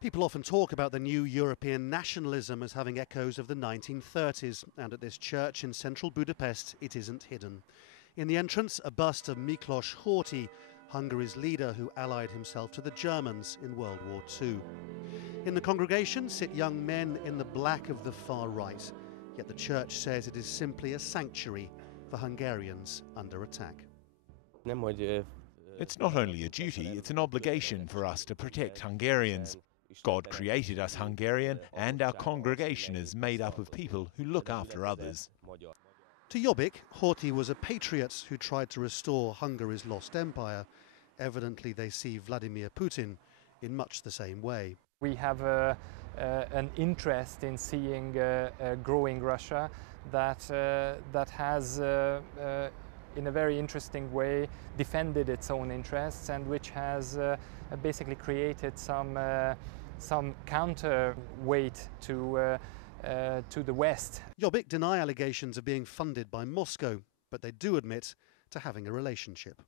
People often talk about the new European nationalism as having echoes of the 1930s, and at this church in central Budapest it isn't hidden. In the entrance, a bust of Miklos Horthy, Hungary's leader who allied himself to the Germans in World War II. In the congregation sit young men in the black of the far right, yet the church says it is simply a sanctuary for Hungarians under attack. It's not only a duty, it's an obligation for us to protect Hungarians. God created us Hungarian, and our congregation is made up of people who look after others. To Jobbik, Horthy was a patriot who tried to restore Hungary's lost empire. Evidently they see Vladimir Putin in much the same way. We have an interest in seeing a growing Russia that has, in a very interesting way, defended its own interests and which has basically created some counterweight to the West. Jobbik deny allegations of being funded by Moscow, but they do admit to having a relationship.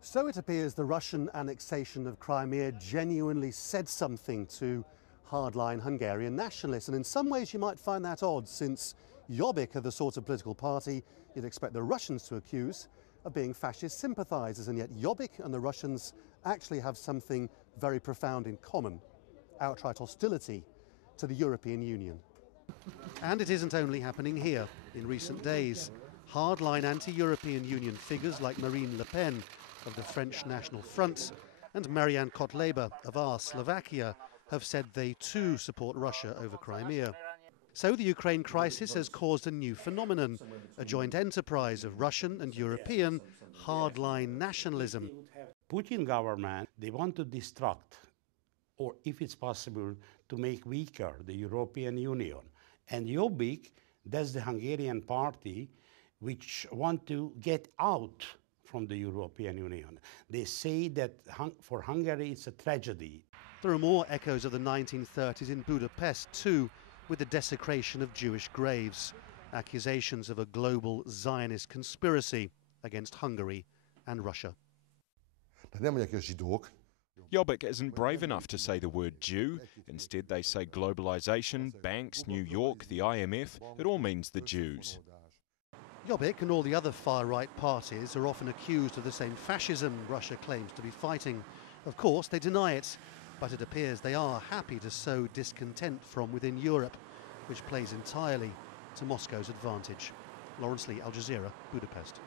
So it appears the Russian annexation of Crimea genuinely said something to hardline Hungarian nationalists, and in some ways you might find that odd, since Jobbik are the sort of political party you'd expect the Russians to accuse of being fascist sympathisers, and yet Jobbik and the Russians actually have something very profound in common: outright hostility to the European Union. And it isn't only happening here. In recent days, hardline anti-European Union figures like Marine Le Pen of the French National Front and Marianne Kotleba of Our Slovakia have said they too support Russia over Crimea. So the Ukraine crisis has caused a new phenomenon, a joint enterprise of Russian and European hardline nationalism. Putin government, they want to destruct, or if it's possible, to make weaker the European Union. And Jobbik, that's the Hungarian party, which want to get out from the European Union. They say that for Hungary it's a tragedy. There are more echoes of the 1930s in Budapest too, with the desecration of Jewish graves, accusations of a global Zionist conspiracy against Hungary and Russia. Jobbik isn't brave enough to say the word Jew. Instead they say globalization, banks, New York, the IMF. It all means the Jews. Jobbik and all the other far-right parties are often accused of the same fascism Russia claims to be fighting. Of course, they deny it, but it appears they are happy to sow discontent from within Europe, which plays entirely to Moscow's advantage. Lawrence Lee, Al Jazeera, Budapest.